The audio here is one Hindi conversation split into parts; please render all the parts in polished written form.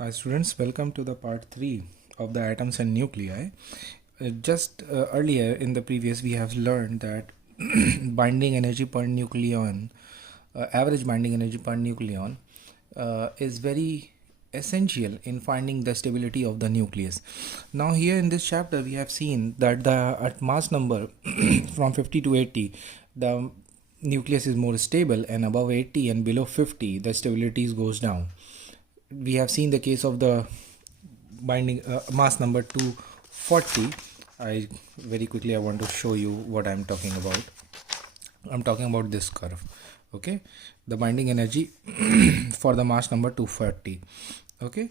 Hi students, welcome to the part 3 of the atoms and nuclei. Just earlier in the previous we have learned that binding energy per nucleon, average binding energy per nucleon is very essential in finding the stability of the nucleus. Now here in this chapter we have seen that the at mass number from 50 to 80 the nucleus is more stable, and above 80 and below 50 the stability goes down. We have seen the case of the binding mass number 240. I very quickly I want to show you what I'm talking about. I'm talking about this curve. Okay, the binding energy for the mass number 240. Okay,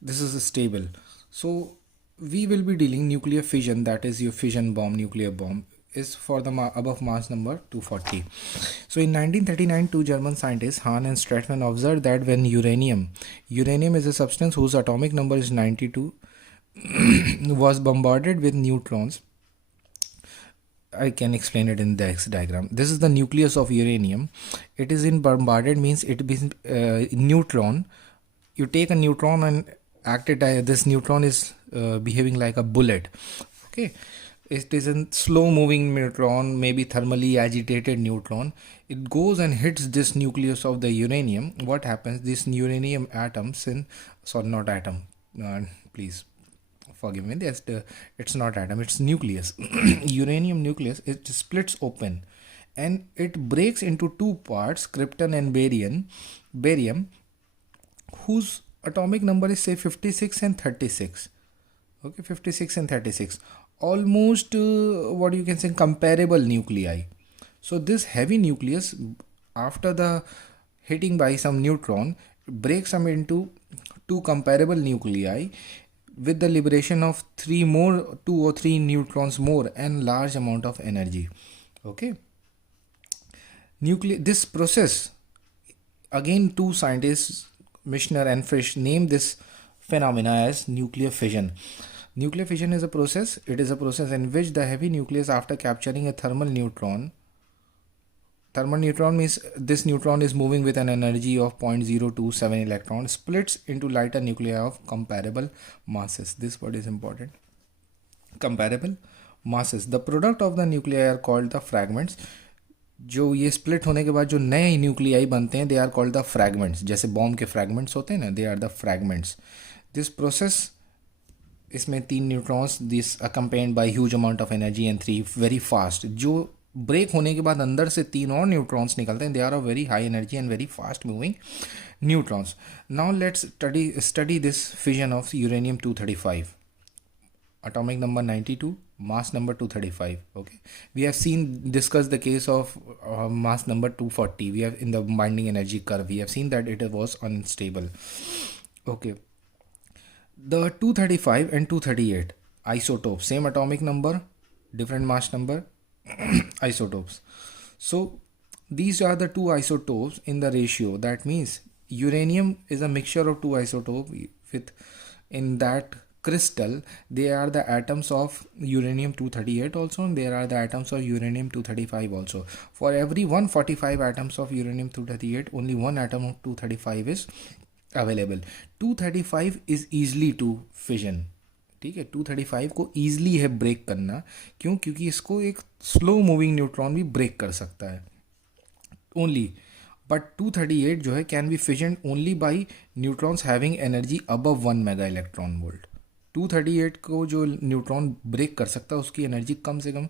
this is stable. So we will be dealing nuclear fission, that is your fission bomb, nuclear bomb is for the above mass number 240. So in 1939, two German scientists, Hahn and Stratman, observed that when uranium is a substance whose atomic number is 92, was bombarded with neutrons. I can explain it in the X diagram. This is the nucleus of uranium. It is in bombarded means it is neutron. You take a neutron and act it. This neutron is behaving like a bullet. Okay, it is a slow moving neutron, maybe thermally agitated neutron. It goes and hits this nucleus of the uranium. What happens? This uranium atoms in, sorry, not atom. Please forgive me. It's not atom. It's nucleus. Uranium nucleus. It splits open, and it breaks into two parts: krypton and barium. Barium, whose atomic number is say 56 and 36. Okay, 56 and 36, almost what you can say comparable nuclei. So this heavy nucleus, after the hitting by some neutron, breaks them into two comparable nuclei with the liberation of two or three neutrons more and large amount of energy. Okay, this process, again two scientists, Michener and Frisch, name this phenomena as nuclear fission. Nuclear fission is a process. It is a process in which the heavy nucleus, after capturing a thermal neutron means this neutron is moving with an energy of 0.027 electron, splits into lighter nuclei of comparable masses. This word is important. Comparable masses. The product of the nuclei are called the fragments. जो ये स्प्लिट होने के बाद जो नए न्यूक्लियाई बनते हैं, they are called the fragments. जैसे बॉम्ब के फ्रैगमेंट्स होते हैं ना, they are the fragments. This process, इसमें तीन neutrons, this accompanied by huge amount of energy and three very fast. जो ब्रेक होने के बाद अंदर से तीन और न्यूट्रॉन्स निकलते हैं, they are a very high energy and very fast moving neutrons. Now let's study this fission of uranium 235. atomic number 92, mass number 235. Okay, we have discussed the case of mass number 240. We have in the binding energy curve, we have seen that it was unstable. Okay, the 235 and 238 isotopes, same atomic number, different mass number, isotopes. So these are the two isotopes in the ratio. That means uranium is a mixture of two isotopes with, in that crystal, they are the atoms of uranium 238 also, and there are the atoms of uranium 235 also. For every 145 atoms of uranium 238, only one atom of 235 is available. 235 is easily to fission. ठीक है, 235 को ईजिली है ब्रेक करना. क्यों? क्योंकि इसको एक स्लो मूविंग न्यूट्रॉन भी ब्रेक कर सकता है ओनली. बट 238 जो है can be fission only by neutrons having energy above 1 mega electron volt. 238 को जो न्यूट्रॉन ब्रेक कर सकता है उसकी एनर्जी कम से कम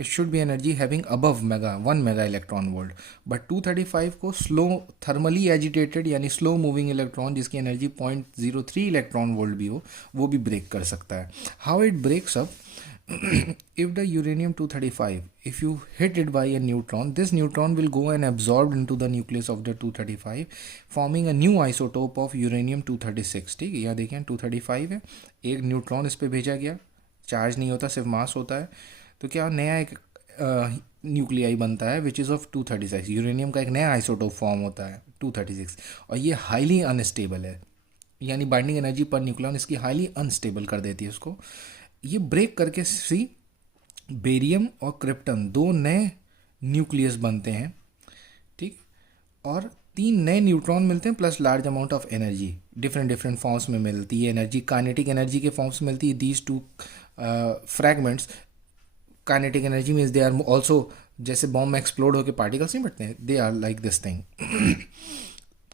it should be energy having above 1 mega electron volt. But 235 को स्लो थर्मली एजिटेटेड यानी स्लो मूविंग इलेक्ट्रॉन जिसकी एनर्जी 0.03 इलेक्ट्रॉन वोल्ट भी हो, वो भी ब्रेक कर सकता है. How it breaks up? If the uranium 235, if you hit it by a neutron, this neutron will go and absorbed into the nucleus of the 235, forming a new isotope of uranium 236. ठीक है, यहाँ देखें 235 है, एक न्यूट्रॉन इस पे भेजा गया, चार्ज नहीं होता, सिर्फ मास होता है. तो क्या नया एक न्यूक्लियाई बनता है विच इज़ ऑफ 236. यूरेनियम का एक नया आइसोटोप फॉर्म होता है 236, और ये हाईली अनस्टेबल है, यानी बाइंडिंग एनर्जी पर न्यूक्लियन इसकी हाईली अनस्टेबल कर देती है उसको. ये ब्रेक करके सी बेरियम और क्रिप्टन दो नए न्यूक्लियस बनते हैं. ठीक, और 3 नए न्यूट्रॉन मिलते हैं plus large amount of energy, different different forms में मिलती है एनर्जी, काइनेटिक एनर्जी के फॉर्म्स में मिलती है। These two fragments, kinetic energy means they are also, जैसे बॉम्ब में एक्सप्लोड होकर पार्टिकल्स नहीं बढ़ते हैं, they are like this thing.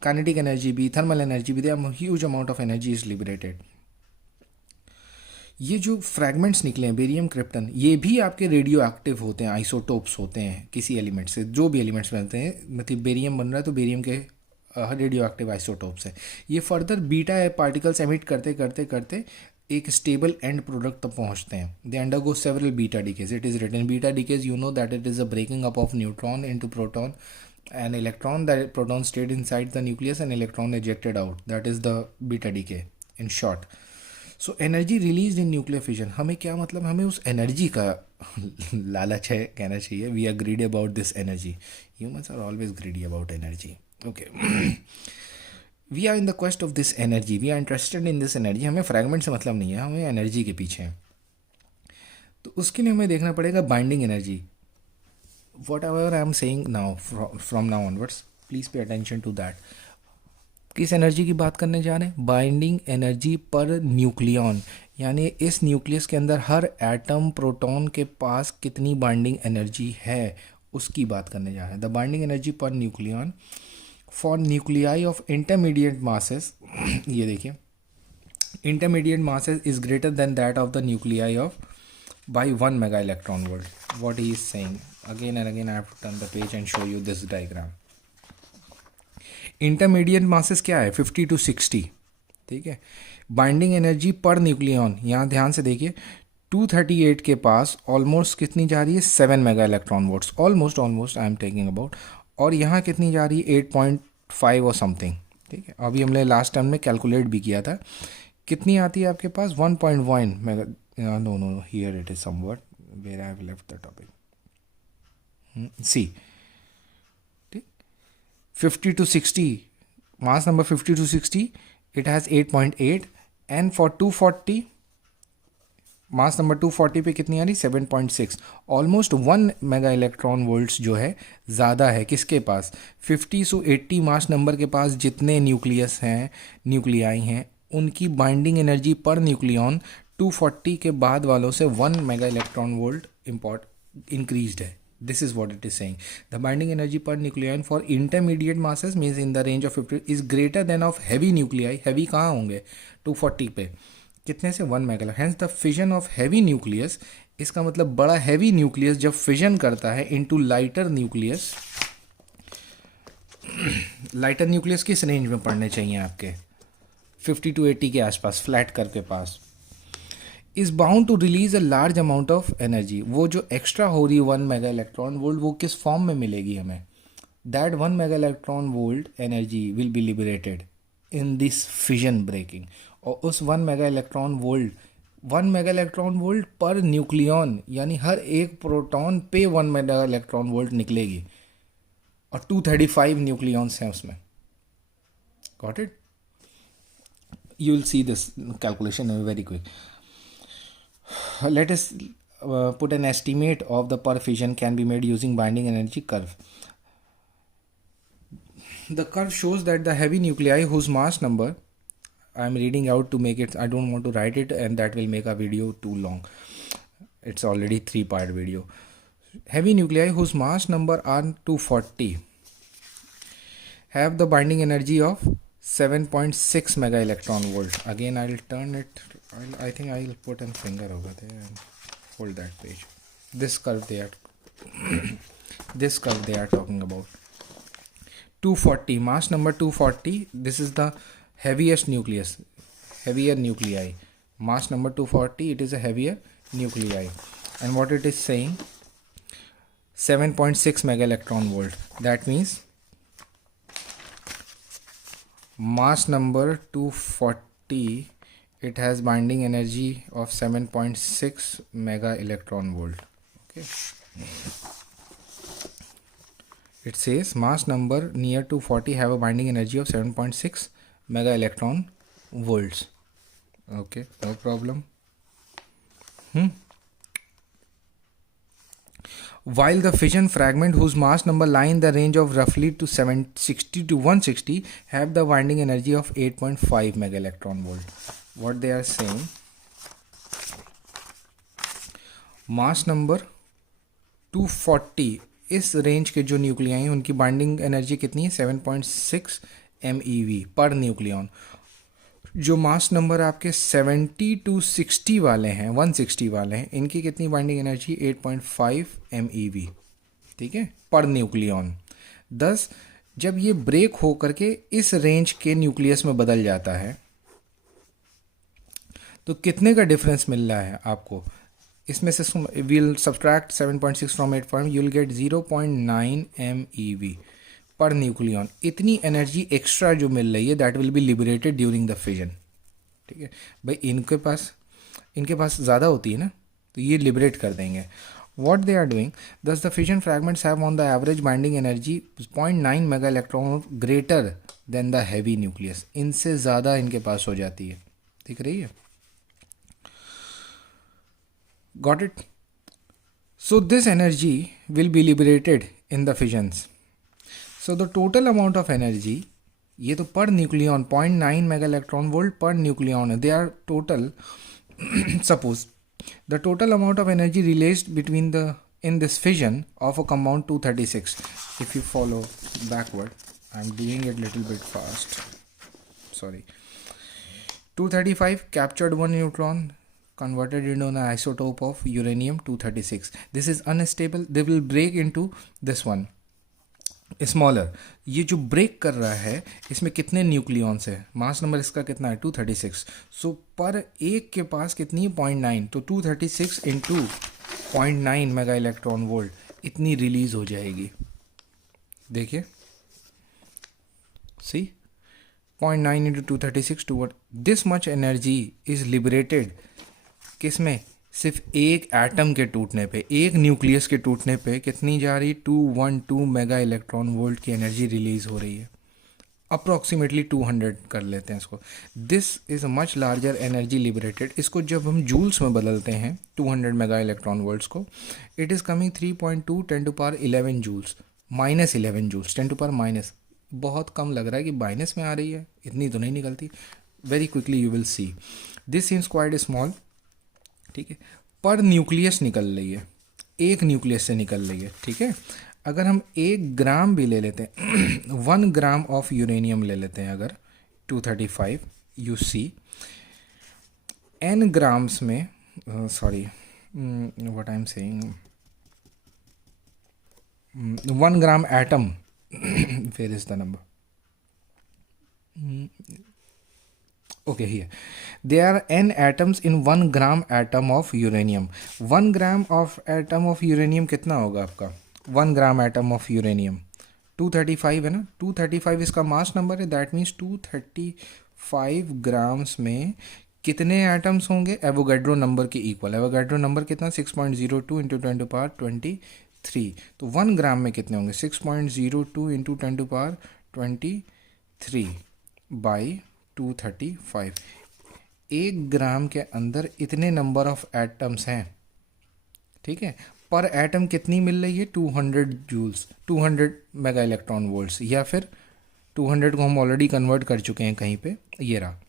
Kinetic energy भी, थर्मल एनर्जी भी, they are huge amount of energy is liberated. ये जो फ्रैगमेंट्स निकले हैं बेरियम क्रिप्टन, ये भी आपके रेडियो एक्टिव होते हैं, आइसोटोप्स होते हैं किसी एलिमेंट से, जो भी एलिमेंट्स बनते हैं, मतलब बेरियम बन रहा है तो बेरियम के रेडियो एक्टिव आइसोटोप्स है। ये फर्दर बीटा पार्टिकल्स एमिट करते करते करते एक स्टेबल एंड प्रोडक्ट तक पहुंचते हैं। They undergo several beta decays. It is written beta decay, you know that it is a breaking up of neutron into proton and electron, that proton stayed inside the nucleus and electron ejected out, that is the beta decay in short. So energy released in nuclear fission, हमें क्या मतलब, हमें उस एनर्जी का लालच है कहना चाहिए। We are greedy about this energy, humans are always greedy about energy, okay. We are in the quest of this energy, we are interested in this energy. हमें फ्रैगमेंट से मतलब नहीं है, हमें एनर्जी के पीछे हैं। तो उसके लिए हमें देखना पड़ेगा binding energy. whatever I am saying now from now onwards, please pay attention to that. किस एनर्जी की बात करने जा रहे हैं? बाइंडिंग एनर्जी पर न्यूक्लियन, यानी इस न्यूक्लियस के अंदर हर एटम प्रोटॉन के पास कितनी बाइंडिंग एनर्जी है उसकी बात करने जा रहे हैं। The binding energy per nucleon for nuclei of intermediate masses, ये देखिए, intermediate masses is greater then that of the nuclei of by 1 mega electron volt. What he is saying, again and again I have to turn the page and show you this diagram. Intermediate masses क्या है? 50 to 60, ठीक है। बाइंडिंग एनर्जी पर न्यूक्लियन, यहाँ ध्यान से देखिए, 238 के पास ऑलमोस्ट कितनी जा रही है? 7 mega electron volts, almost I am taking about. और यहाँ कितनी जा रही है? 8.5 और समथिंग, ठीक है। अभी हमने लास्ट टाइम में कैलकुलेट भी किया था, कितनी आती है आपके पास? 1.1 mega, no, here it is somewhat where I have left the topic. See, 50 to 60, mass number 50 to 60, it has 8.8, and for 240, mass number 240 पे कितनी आ रही? 7.6, ऑलमोस्ट 1 मेगा इलेक्ट्रॉन वोल्ट्स जो है ज़्यादा है किसके पास? 50 से 80 मास नंबर के पास जितने न्यूक्लियस हैं, न्यूक्लियाई हैं, उनकी बाइंडिंग एनर्जी पर न्यूक्लियन 240 के बाद वालों से 1 मेगा इलेक्ट्रॉन वोल्ट इंक्रीज्ड है। This is what it is saying, the binding energy per nucleon for intermediate masses means in the range of 50 is greater than of heavy nuclei. Heavy कहाँ होंगे? 240 पे, कितने से? 1 mega. Hence the fission of heavy nucleus, इसका मतलब बड़ा हैवी न्यूक्लियस जब फिजन करता है into lighter nucleus, lighter nucleus किस रेंज में पड़ने चाहिए आपके? 50 to 80 के आसपास, फ्लैट कर के पास, is bound to release a large amount of energy. वो जो एक्स्ट्रा हो रही है 1 मेगा इलेक्ट्रॉन वोल्ट, वो किस फॉर्म में मिलेगी हमें? That 1 mega electron volt energy will be liberated in this fission breaking. और उस 1 mega electron volt, 1 mega electron volt per nucleon, यानी हर एक प्रोटॉन पे 1 मेगा इलेक्ट्रॉन वोल्ट निकलेगी, और 235 न्यूक्लियंस हैं उसमें। Got it? You will see this calculation very quick. Let us put an estimate of the per fission can be made using binding energy curve. The curve shows that the heavy nuclei whose mass number, I am reading out to make it, I don't want to write it and that will make a video too long. It's already 3-part video. Heavy nuclei whose mass number are 240 have the binding energy of 7.6 mega electron volt. Again I'll turn it, I think I'll put a finger over there and hold that page. This curve they are this curve they are talking about. 240, mass number 240, this is the heaviest nucleus, heavier nuclei. Mass number 240, it is a heavier nuclei. And what it is saying, 7.6 mega electron volt. That means mass number 240, it has binding energy of 7.6 mega electron volt. Okay, it says mass number near 240 have a binding energy of 7.6 mega electron volts. Okay, no problem. while the fission fragment whose mass number lie in the range of roughly to 760 to 160 have the binding energy of 8.5 mega electron volt. What they are saying, mass number 240 इस रेंज के जो न्यूक्लियाई हैं उनकी बाइंडिंग एनर्जी कितनी है 7.6 MeV पर न्यूक्लियन. जो मास नंबर आपके 70 टू 60 वाले हैं 160 वाले हैं इनकी कितनी बाइंडिंग एनर्जी 8.5 MeV, ठीक है, पर न्यूक्लियन. दस जब ये ब्रेक हो करके इस रेंज के न्यूक्लियस में बदल जाता है तो कितने का डिफरेंस मिल रहा है आपको. इसमें से will subtract 7.6 from 8 you will gate 0.9 MeV per nucleon. इतनी एनर्जी एक्स्ट्रा जो मिल रही है that will be liberated during the fission. ठीक है भाई, इनके पास ज़्यादा होती है ना तो ये लिबरेट कर देंगे. वॉट दे आर डूइंग, दस the fission fragments have on the average binding energy 0.9 mega electron greater than the heavy nucleus. इनसे ज़्यादा इनके पास हो जाती है. दिख रही है. Got it? So this energy will be liberated in the fissions. So the total amount of energy, ये तो per nucleon 0.9 mega electron volt per nucleon. They are total. Suppose the total amount of energy released in this fission of a compound 236. If you follow backward, I'm doing it little bit fast. Sorry. 235 captured one neutron, converted into an isotope of uranium 236. This is unstable. They will break into this one smaller. ये जो ब्रेक कर रहा है इसमें कितने न्यूक्लियॉन्स है, मास नंबर इसका कितना है 236. सो पर एक के पास कितनी है 0.9, तो 236 इंटू 0.9 मेगा इलेक्ट्रॉन वोल्ट इतनी रिलीज हो जाएगी. देखिए see 0.9 into 236 to what this much energy is liberated. किसमें, सिर्फ एक एटम के टूटने पे, एक न्यूक्लियस के टूटने पे कितनी जा रही 212 मेगा इलेक्ट्रॉन वोल्ट की एनर्जी रिलीज हो रही है. अप्रॉक्सीमेटली 200 कर लेते हैं इसको. This is a much larger energy liberated. इसको जब हम जूल्स में बदलते हैं 200 मेगा इलेक्ट्रॉन वोल्ट्स को, it is coming 3.2 10⁻11 joules, -11 joules 10⁻। बहुत कम लग रहा है कि माइनस में आ रही है, इतनी तो नहीं निकलती. Very quickly you will see this seems quite small. ठीक है, पर न्यूक्लियस निकल रही है, एक न्यूक्लियस से निकल रही है. ठीक है, अगर हम 1 ग्राम भी ले लेते हैं 1 ग्राम ऑफ यूरेनियम ले लेते हैं अगर 235 यू सी n ग्राम्स में, sorry what I am saying, 1 gram atom where is the number, okay, here there are n atoms in 1 gram atom of uranium. 1 gram of atom of uranium कितना होगा आपका, 1 ग्राम एटम ऑफ यूरेनियम 235 है ना, 235 इसका मास नंबर है. दैट मीन्स 235 ग्राम्स में कितने एटम्स होंगे, एवोगैड्रो नंबर के इक्वल. एवोगैड्रो नंबर कितना 6.02 इंटू 10⁻23. तो 1 ग्राम में कितने होंगे 6.02 इंटू 10⁻23 बाई 235. 1 ग्राम के अंदर इतने नंबर ऑफ एटम्स हैं. ठीक है, पर एटम कितनी मिल रही है 200 जूल्स, 200 मेगा इलेक्ट्रॉन वोल्ट्स, या फिर 200 को हम ऑलरेडी कन्वर्ट कर चुके हैं कहीं पे, ये रहा.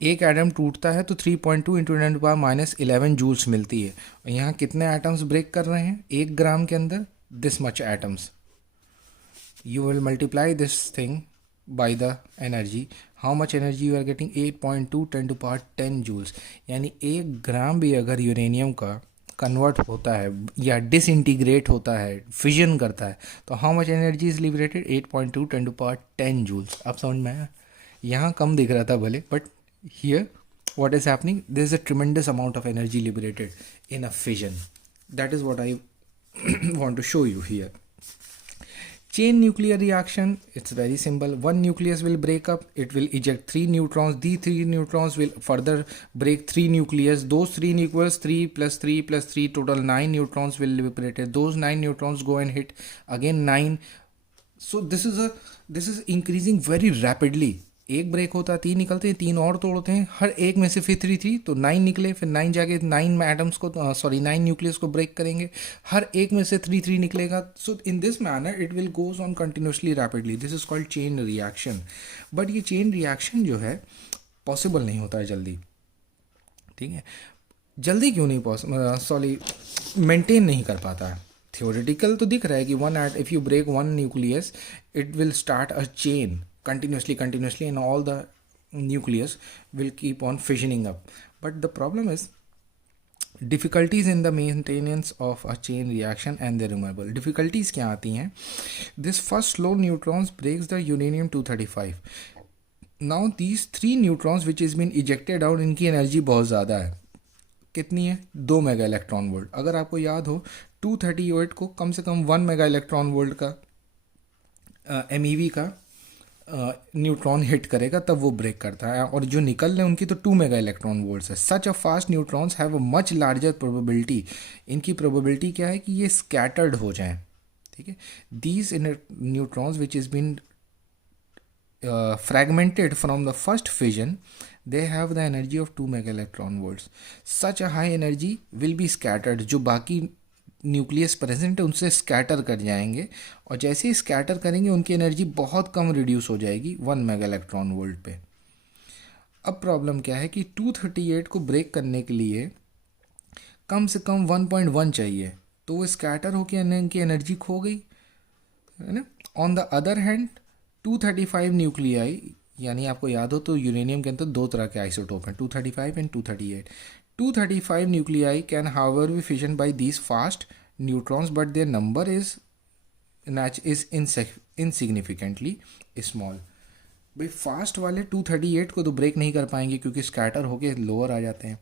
एक एटम टूटता है तो 3.2 इंटू 10⁻11 जूल्स मिलती है. यहाँ कितने एटम्स ब्रेक कर रहे हैं 1 ग्राम के अंदर, this much atoms. You will multiply this thing by the energy. How much energy you are getting, 8.2 10⁻10 joules. यानी 1 ग्राम भी अगर यूरेनियम का कन्वर्ट होता है या डिसइंटीग्रेट होता है, फिजन करता है, तो how much energy is liberated 8.2 10⁻10 joules. आप समझ में आया, यहाँ कम दिख रहा था भले, but here what is happening, there is a tremendous amount of energy liberated in a fission. That is what I want to show you here. Chain nuclear reaction, it's very simple. One nucleus will break up, it will eject 3 neutrons. These 3 neutrons will further break 3 nucleus. Those 3 nucleus, 3 plus 3 plus 3, total 9 neutrons will liberated. Those 9 neutrons go and hit again 9. So this is increasing very rapidly एक ब्रेक होता है, 3 निकलते हैं, 3 और तोड़ते हैं, हर एक में से फिर 3 तो 9 निकले, फिर 9 जाके 9 एटम्स को 9 न्यूक्लियस को ब्रेक करेंगे, हर एक में से 3 निकलेगा. So in this manner it will goes on continuously rapidly. This is called chain reaction. But ये चेन रिएक्शन जो है पॉसिबल नहीं होता है जल्दी. ठीक है, जल्दी क्यों नहीं पॉसिबल, मेंटेन नहीं कर पाता है. थियोरेटिकल तो दिख रहा है कि if you break one nucleus it will start a chain continuously and all the nucleus will keep on fissioning up. But the problem is difficulties in the maintenance of a chain reaction and their removal. Difficulties क्या आती हैं? This first slow neutrons breaks the uranium 235. Now these 3 neutrons which is been ejected out, इनकी एनर्जी बहुत ज़्यादा है. कितनी है? 2 मेगा इलेक्ट्रॉन वोल्ट. अगर आपको याद हो 238 को कम से कम 1 मेगा इलेक्ट्रॉन वोल्ट का MEV का न्यूट्रॉन हिट करेगा तब वो ब्रेक करता है, और जो निकल रहे हैं उनकी तो 2 मेगा इलेक्ट्रॉन वोल्ट्स है. Such a fast neutrons have a much larger probability. इनकी प्रोबेबिलिटी क्या है कि ये स्कैटर्ड हो जाएं. ठीक है, these neutrons which is been fragmented from the first fission, they have the energy of 2 mega electron volts. Such a high energy will be scattered. जो बाकी न्यूक्लियस प्रेजेंट है उनसे स्कैटर कर जाएंगे, और जैसे ही स्कैटर करेंगे उनकी एनर्जी बहुत कम रिड्यूस हो जाएगी 1 मेगा इलेक्ट्रॉन वोल्ट पे. अब प्रॉब्लम क्या है कि 238 को ब्रेक करने के लिए कम से कम 1.1 चाहिए, तो वो स्कैटर होकर इनकी एनर्जी खो गई है ना. On the other hand 235 nuclei, यानी आपको याद हो तो यूरेनियम के अंदर 2 तरह के आइसोटोप हैं, 235 and 238. 235 nuclei can however be fissioned by these fast neutrons, but their number is insignificantly small. भाई फास्ट वाले 238 को तो ब्रेक नहीं कर पाएंगे क्योंकि स्कैटर होके लोअर आ जाते हैं,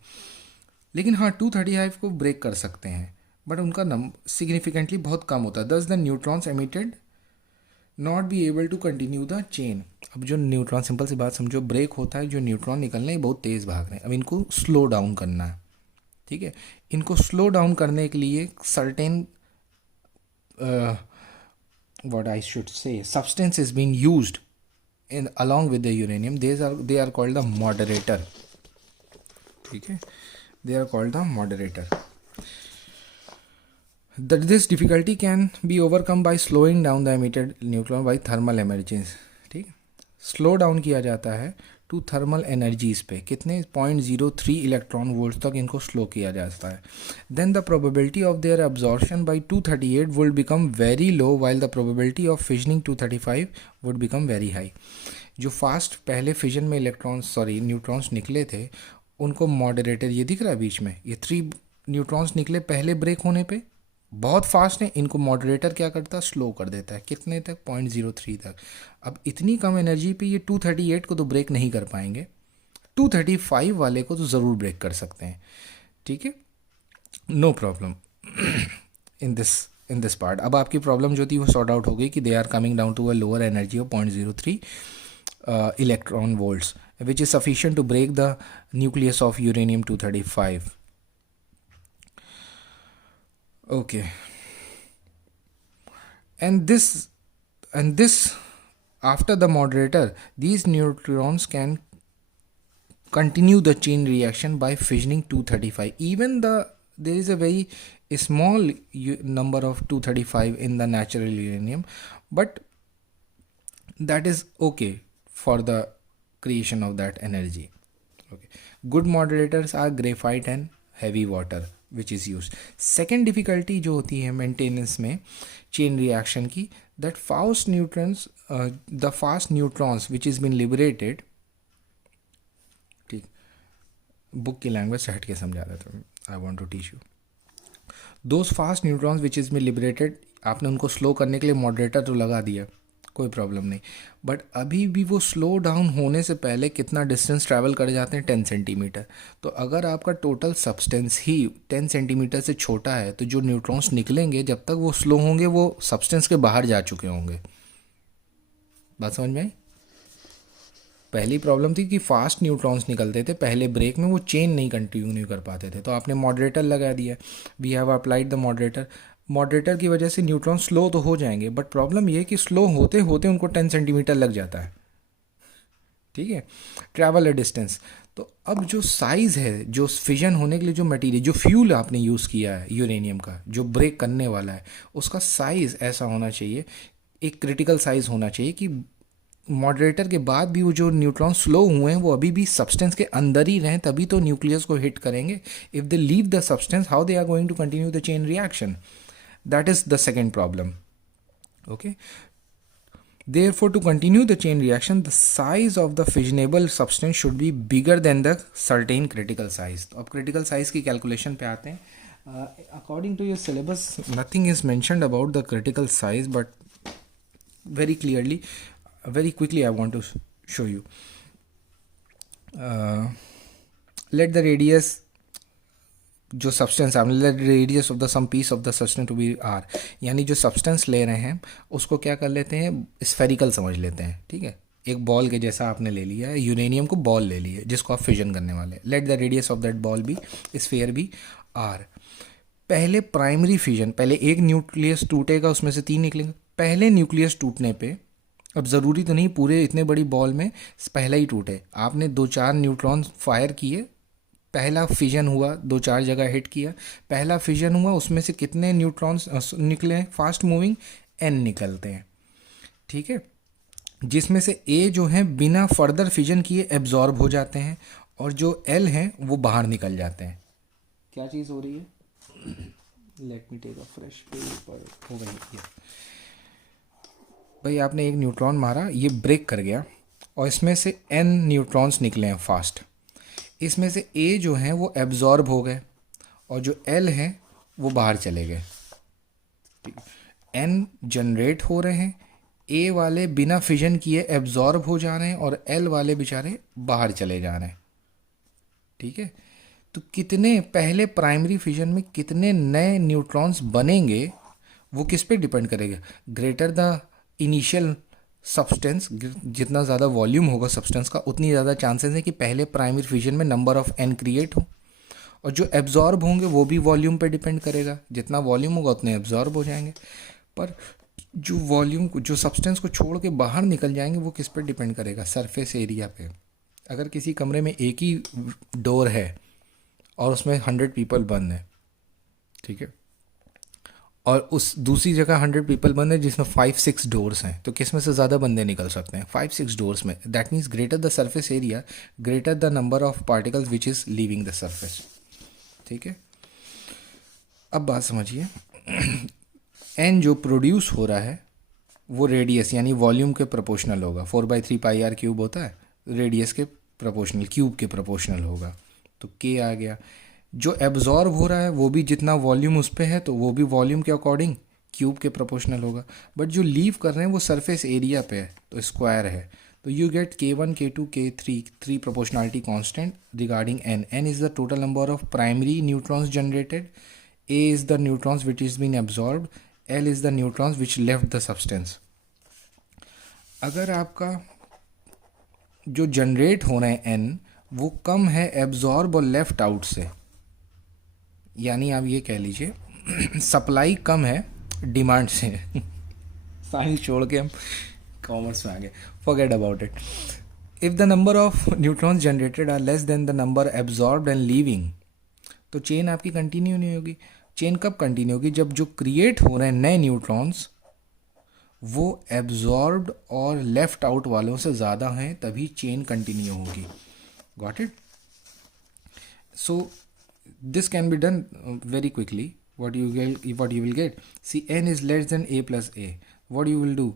लेकिन हाँ 235 को ब्रेक कर सकते हैं, बट उनका नंबर सिग्निफिकेंटली बहुत कम होता है. Thus the neutrons emitted not be able to continue the chain. अब जो न्यूट्रॉन, सिंपल सी बात समझो, ब्रेक होता है, जो न्यूट्रॉन निकल रहे हैं बहुत तेज़ भाग रहे हैं, अब इनको स्लो डाउन करना है. ठीक है, इनको स्लो डाउन करने के लिए certain what I should say substance is been used in along with the uranium. They are called the moderator. ठीक है, they are called the moderator. This difficulty can be overcome by slowing down the emitted neutron by thermal energies. ठीक है, स्लो डाउन किया जाता है टू थर्मल एनर्जीज पे. कितने? 0.03 इलेक्ट्रॉन वोल्ट तक इनको स्लो किया जाता है. Then the probability of their absorption by 238 would become very low, while the probability of fissioning 235 would become very high. जो फास्ट पहले फिजन में न्यूट्रॉन्स निकले थे उनको मॉडरेटर, ये दिख रहा है बीच में, ये 3 न्यूट्रॉन्स निकले पहले ब्रेक होने पे, बहुत फास्ट है, इनको मॉडरेटर क्या करता है? स्लो कर देता है. कितने तक? 0.03 तक. अब इतनी कम एनर्जी पे ये 238 को तो ब्रेक नहीं कर पाएंगे, 235 वाले को तो ज़रूर ब्रेक कर सकते हैं. ठीक है, no problem in this part. अब आपकी प्रॉब्लम जो थी वो सॉर्ट आउट हो गई कि they are coming down to a lower energy of 0.03 electron volts which is sufficient to break the nucleus of uranium 235. Okay, and this after the moderator, these neutrons can continue the chain reaction by fissioning 235. Even there is a very small number of 235 in the natural uranium, but that is okay for the creation of that energy. Okay, good moderators are graphite and heavy water which is used. Second difficulty जो होती है मेंटेनेंस में चेन रिएक्शन की, that the fast neutrons which is been liberated, ठीक, बुक की लैंग्वेज से हट के समझा देता हूँ, I want to teach you. Those fast neutrons which is been liberated, आपने उनको स्लो करने के लिए मॉडरेटर तो लगा दिया, कोई प्रॉब्लम नहीं, बट अभी भी वो स्लो डाउन होने से पहले कितना डिस्टेंस ट्रैवल कर जाते हैं? 10 सेंटीमीटर. तो अगर आपका टोटल सब्सटेंस ही 10 सेंटीमीटर से छोटा है तो जो न्यूट्रॉन्स निकलेंगे जब तक वो स्लो होंगे वो सब्सटेंस के बाहर जा चुके होंगे. बात समझ में आई? पहली प्रॉब्लम थी कि फास्ट न्यूट्रॉन्स निकलते थे पहले ब्रेक में, वो चेन नहीं कंटिन्यू कर पाते थे, तो आपने मॉडरेटर लगा दिया. We have applied the moderator की वजह से न्यूट्रॉन स्लो तो हो जाएंगे, बट प्रॉब्लम ये है कि स्लो होते होते उनको 10 सेंटीमीटर लग जाता है. ठीक है, ट्रैवल अ डिस्टेंस। तो अब जो साइज़ है, जो फिजन होने के लिए जो मटेरियल, जो फ्यूल आपने यूज़ किया है यूरेनियम का, जो ब्रेक करने वाला है, उसका साइज़ ऐसा होना चाहिए, एक क्रिटिकल साइज़ होना चाहिए कि मॉडरेटर के बाद भी वो जो न्यूट्रॉन स्लो हुए हैं वो अभी भी सब्सटेंस के अंदर ही रहें, तभी तो न्यूक्लियस को हिट करेंगे। If they leave the substance, how they are going to continue the chain reaction? That is the second problem. Okay, therefore to continue the chain reaction the size of the fissionable substance should be bigger than the certain critical size. तो अब critical size की calculation पे आते हैं। According to your syllabus nothing is mentioned about the critical size, but very clearly, very quickly I want to show you. Let the radius, जो सब्सटेंस आपने, let radius of the some piece of the substance to be R, यानी जो सब्सटेंस ले रहे हैं उसको क्या कर लेते हैं, स्फेरिकल समझ लेते हैं। ठीक है, एक बॉल के जैसा आपने ले लिया है, यूरेनियम को बॉल ले लिया जिसको आप फिजन करने वाले हैं। Let the radius of that ball be, sphere be R. पहले प्राइमरी फिजन, पहले एक न्यूक्लियस टूटेगा, उसमें से 3 निकलेंगे। पहले न्यूक्लियस टूटने पे, अब ज़रूरी तो नहीं पूरे इतने बड़ी बॉल में पहला ही टूटे, आपने 2-4 न्यूट्रॉन फायर किए, पहला फिजन हुआ, 2-4 जगह हिट किया, पहला फिजन हुआ, उसमें से कितने न्यूट्रॉन्स निकले हैं, फास्ट मूविंग n निकलते हैं। ठीक है, जिसमें से a जो है बिना फर्दर फिजन किए एब्जॉर्ब हो जाते हैं, और जो l हैं वो बाहर निकल जाते हैं। क्या चीज़ हो रही है, let me take a fresh paper, हो गई भाई, आपने एक न्यूट्रॉन मारा, ये ब्रेक कर गया और इसमें से n न्यूट्रॉन्स निकले हैं फास्ट। इसमें से A जो हैं वो एब्जॉर्ब हो गए और जो L हैं वो बाहर चले गए। N जनरेट हो रहे हैं, A वाले बिना फिजन किए एब्जॉर्ब हो जा रहे हैं और L वाले बेचारे बाहर चले जा रहे हैं। ठीक है, तो कितने पहले प्राइमरी फिजन में कितने नए न्यूट्रॉन्स बनेंगे वो किस पे डिपेंड करेगा, ग्रेटर द इनिशियल सब्सटेंस, जितना ज़्यादा वॉल्यूम होगा सब्सटेंस का उतनी ज़्यादा चांसेस है कि पहले प्राइमरी फिजन में नंबर ऑफ n क्रिएट हो, और जो एब्जॉर्ब होंगे वो भी वॉल्यूम पे डिपेंड करेगा, जितना वॉल्यूम होगा उतने एब्जॉर्ब हो जाएंगे। पर जो वॉल्यूम को, जो सब्सटेंस को छोड़ के बाहर निकल जाएंगे वो किस पे डिपेंड करेगा, सरफेस एरिया पे। अगर किसी कमरे में एक ही डोर है और उसमें 100 पीपल बंद है, ठीक है, और उस दूसरी जगह 100 पीपल बंद है जिसमें 5-6 डोर्स हैं, तो किस में से ज़्यादा बंदे निकल सकते हैं, 5-6 डोर्स में। That means greater the surface area, greater the number of particles which is leaving the surface. ठीक है, अब बात समझिए, n जो प्रोड्यूस हो रहा है वो रेडियस यानी वॉल्यूम के प्रोपोर्शनल होगा। 4/3 पाई आर क्यूब होता है, रेडियस के प्रोपोर्शनल, क्यूब के प्रोपोर्शनल होगा, तो k आ गया। जो एब्जॉर्ब हो रहा है वो भी जितना वॉल्यूम उस पर है तो वो भी वॉल्यूम के अकॉर्डिंग क्यूब के प्रोपोर्शनल होगा, बट जो लीव कर रहे हैं वो सरफेस एरिया पे है तो स्क्वायर है, तो you get k1 k2 k3, 3 proportionality constant regarding n। n is the total number of primary neutrons generated, a is the neutrons which is been absorbed, l is the neutrons which left the substance. अगर आपका जो जनरेट हो रहे हैं n वो कम है एब्जॉर्ब और लेफ्ट आउट से, यानी आप ये कह लीजिए सप्लाई कम है डिमांड से साइंस छोड़ के हम कॉमर्स में आ गए, forget about it. If the number of neutrons generated are less than the number absorbed and leaving, तो चेन आपकी कंटिन्यू नहीं होगी। चेन कब कंटिन्यू होगी, जब जो क्रिएट हो रहे हैं नए न्यूट्रॉन्स वो एब्जॉर्ब्ड और लेफ्ट आउट वालों से ज़्यादा हैं, तभी चेन कंटिन्यू होगी। Got it? So this can be done very quickly. What you will get, see n is less than a plus a, what you will do,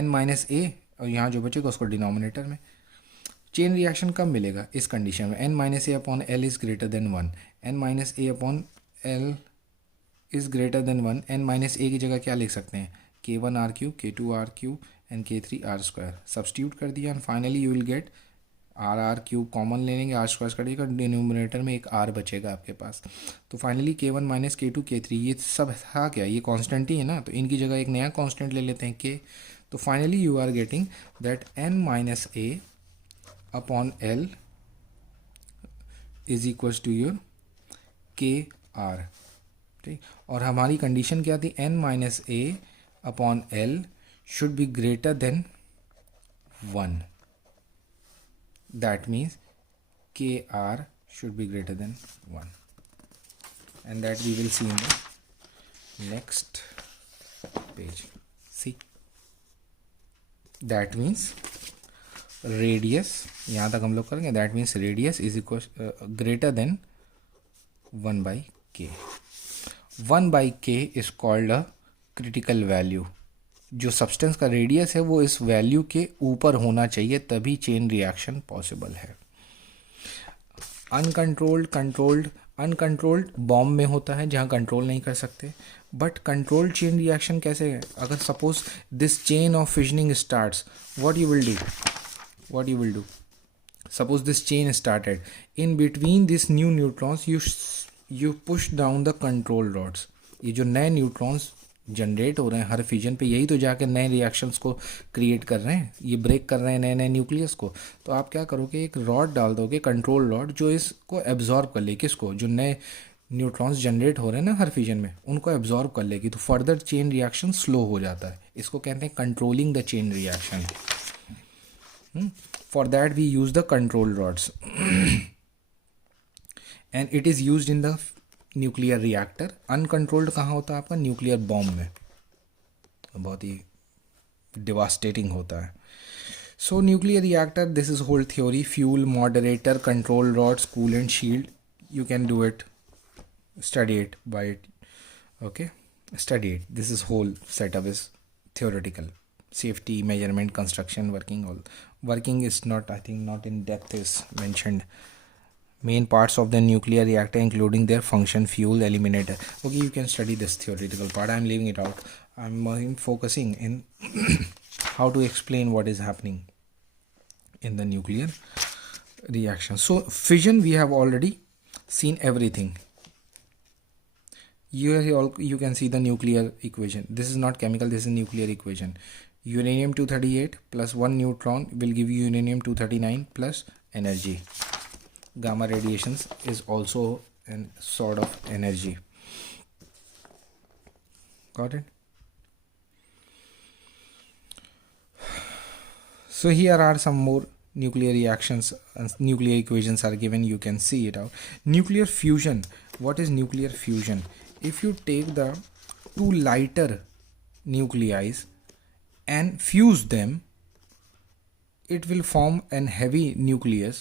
n minus a, और यहाँ जो बचेगा उसको डिनोमिनेटर में। चेन रिएक्शन कब मिलेगा इस कंडीशन में, n minus A upon L is greater than 1, n minus A upon L is greater than 1, n minus A की जगह क्या लिख सकते हैं, k1 R Q, k2 R Q and k3 R square, substitute कर दिया and finally you will get R, R cube common ले लेंगे, आर स्क्वायर कटिएगा, डिनोमिनेटर में एक आर बचेगा आपके पास, तो finally k1 minus k2 k3, ये सब था क्या, ये कांस्टेंट ही है ना, तो इनकी जगह एक नया कांस्टेंट ले लेते हैं k, तो finally you are getting that n minus a upon l is equals to your k r। ठीक, और हमारी कंडीशन क्या थी, n minus a upon l should be greater than 1। that means Kr should be greater than 1, and that we will see in the next page. See, that means radius, यहाँ तक हम लोग करेंगे, that means radius is equal greater than 1 by k. 1 by k is called a critical value. जो सब्सटेंस का रेडियस है वो इस वैल्यू के ऊपर होना चाहिए, तभी चेन रिएक्शन पॉसिबल है. अनकंट्रोल्ड बॉम्ब में होता है जहाँ कंट्रोल नहीं कर सकते. बट कंट्रोल्ड चेन रिएक्शन कैसे है? अगर suppose this chain of fissioning starts, what you will do, suppose this chain started, in between this new neutrons you push down the control rods. ये जो नए न्यूट्रॉन्स जनरेट हो रहे हैं हर फ्यूजन पे, यही तो जाके नए रिएक्शंस को क्रिएट कर रहे हैं, ये ब्रेक कर रहे हैं नए नए न्यूक्लियस को. तो आप क्या करोगे, एक रॉड डाल दोगे, कंट्रोल रॉड, जो इसको एब्जॉर्ब कर ले. किसको? जो नए न्यूट्रॉन्स जनरेट हो रहे हैं ना हर फ्यूजन में, उनको एब्जॉर्ब कर लेगी. तो फर्दर चेन रिएक्शन स्लो हो जाता है. इसको कहते हैं controlling the chain reaction. For that we use the control rods and it is used in the nuclear reactor. Uncontrolled कहाँ होता है आपका? न्यूक्लियर बॉम्ब में. बहुत ही डिवास्टेटिंग होता है. सो nuclear reactor, this is whole theory. Fuel, moderator, control rods, coolant, shield. You can do it, study it by it. Okay, study it. This is whole setup is theoretical. Safety, measurement, construction, working is not, I think not in depth is mentioned. Main parts of the nuclear reactor including their function, fuel, eliminator. Okay, you can study this theoretical part. I'm leaving it out. I'm focusing in how to explain what is happening in the nuclear reaction. So fission, we have already seen everything. You can see the nuclear equation. This is not chemical, this is nuclear equation. Uranium-238 plus 1 neutron will give you uranium-239 plus energy. Gamma radiations is also a sort of energy. Got it? So here are some more nuclear reactions and nuclear equations are given. You can see it out. Nuclear fusion. What is nuclear fusion? If you take the two lighter nuclei and fuse them, it will form an heavy nucleus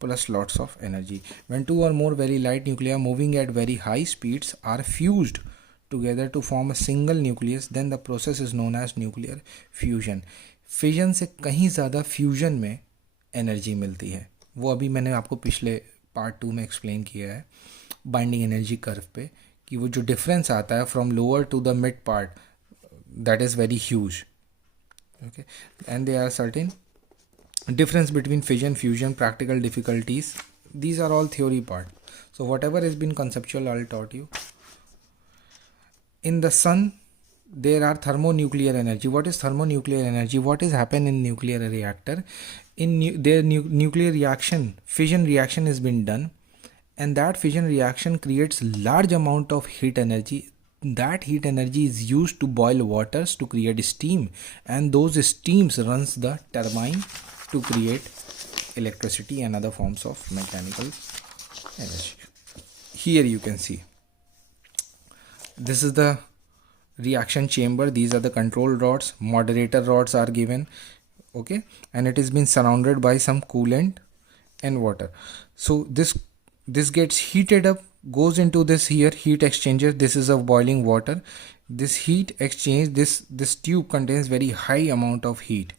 plus lots of energy. When two or more very light nuclei moving at very high speeds are fused together to form a single nucleus, then the process is known as nuclear fusion. Fission से कहीं ज़्यादा फ्यूजन में एनर्जी मिलती है. वो अभी मैंने आपको पिछले पार्ट 2 में एक्सप्लेन किया है बाइंडिंग एनर्जी कर्व पे, कि वो जो डिफरेंस आता है from lower to the mid part, that is very huge. Okay, and they are certain difference between fission, fusion, practical difficulties. These are all theory part. So whatever has been conceptual, I'll taught you. In the sun, there are thermonuclear energy. What is thermonuclear energy? What is happen in nuclear reactor? In their nuclear reaction, fission reaction has been done, and that fission reaction creates large amount of heat energy. That heat energy is used to boil waters to create steam, and those steams runs the turbine to create electricity and other forms of mechanical energy. Here you can see, this is the reaction chamber. These are the control rods, moderator rods are given, okay, and it has been surrounded by some coolant and water. So this gets heated up, goes into this here heat exchanger. This is of boiling water. This heat exchange, this tube contains very high amount of heat.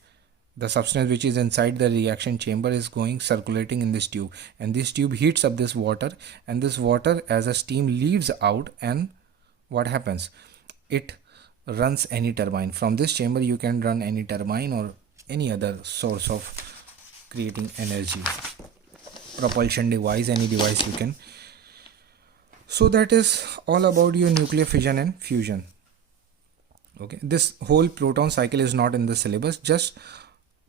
The substance which is inside the reaction chamber is going circulating in this tube, and this tube heats up this water, and this water as a steam leaves out, and what happens, it runs any turbine. From this chamber you can run any turbine or any other source of creating energy, propulsion device, any device you can. So that is all about your nuclear fission and fusion. Okay, this whole proton cycle is not in the syllabus. Just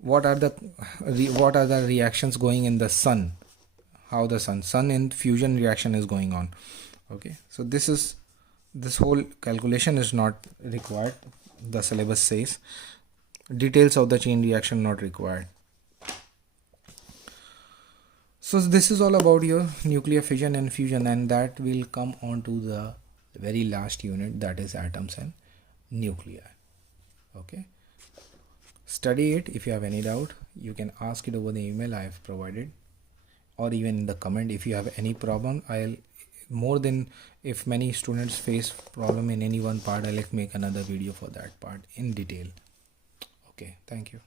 what are the reactions going in the sun, how the sun and fusion reaction is going on. Okay, so this whole calculation is not required. The syllabus says details of the chain reaction not required. So this is all about your nuclear fission and fusion, and that will come on to the very last unit, that is atoms and nuclei. Okay, study it. If you have any doubt, you can ask it over the email I have provided, or even in the comment. If you have any problem, I'll more than, if many students face problem in any one part, I'll make another video for that part in detail. Okay, thank you.